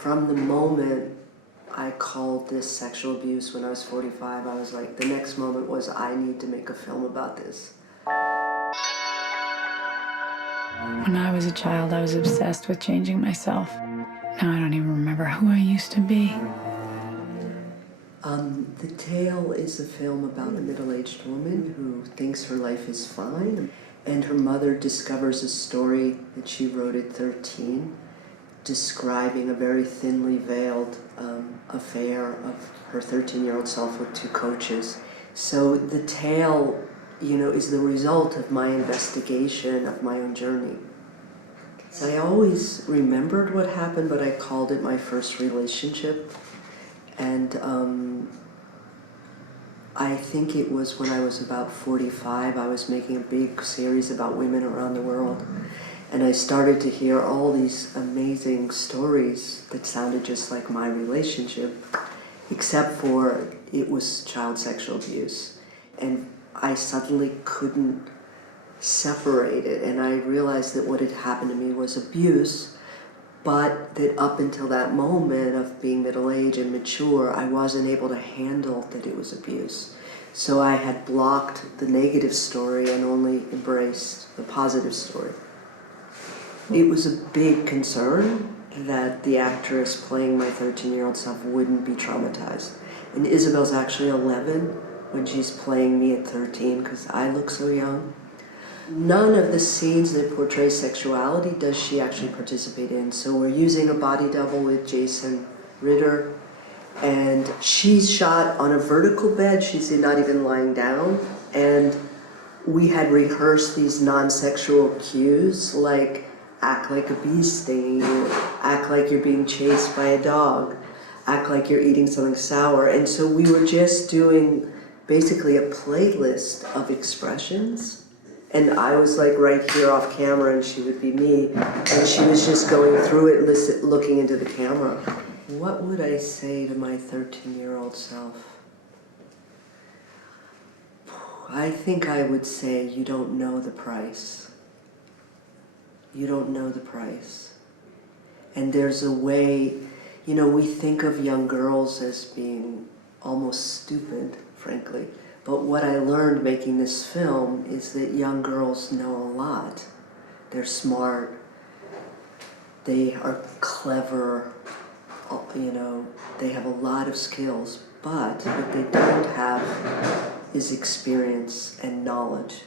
from the moment I called this sexual abuse when I was 45, I was like, the next moment was I need to make a film about this. When I was a child, I was obsessed with changing myself. Now I don't even remember who I used to be. The Tale is a film about a middle-aged woman who thinks her life is fine, and her mother discovers a story that she wrote at 13, describing a very thinly veiled affair of her 13-year-old self with two coaches. So the tale, is the result of my investigation of my own journey. So I always remembered what happened, but I called it my first relationship. And I think it was when I was about 45, I was making a big series about women around the world. And I started to hear all these amazing stories that sounded just like my relationship, except for it was child sexual abuse. And I suddenly couldn't separate it. And I realized that what had happened to me was abuse, but that up until that moment of being middle-aged and mature, I wasn't able to handle that it was abuse. So I had blocked the negative story and only embraced the positive story. It was a big concern that the actress playing my 13-year-old self wouldn't be traumatized. And Isabel's actually 11 when she's playing me at 13 because I look so young. None of the scenes that portray sexuality does she actually participate in. So we're using a body double with Jason Ritter, and she's shot on a vertical bed. She's not even lying down. And we had rehearsed these non-sexual cues, like act like a bee stinging you, act like you're being chased by a dog, act like you're eating something sour. And so we were just doing basically a playlist of expressions. And I was like right here off camera and she would be me. And she was just going through it, looking into the camera. What would I say to my 13-year-old self? I think I would say, you don't know the price. You don't know the price. And there's a way, we think of young girls as being almost stupid, frankly. But what I learned making this film is that young girls know a lot. They're smart, they are clever, they have a lot of skills, but what they don't have is experience and knowledge.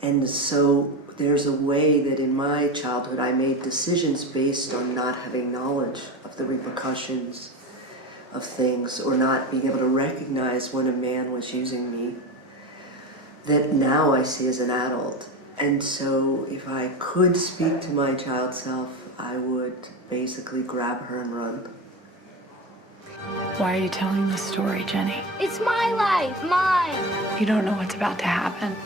And so there's a way that in my childhood I made decisions based on not having knowledge of the repercussions of things, or not being able to recognize when a man was using me, that now I see as an adult. And so if I could speak to my child self, I would basically grab her and run. Why are you telling this story, Jenny? It's my life, mine. You don't know what's about to happen.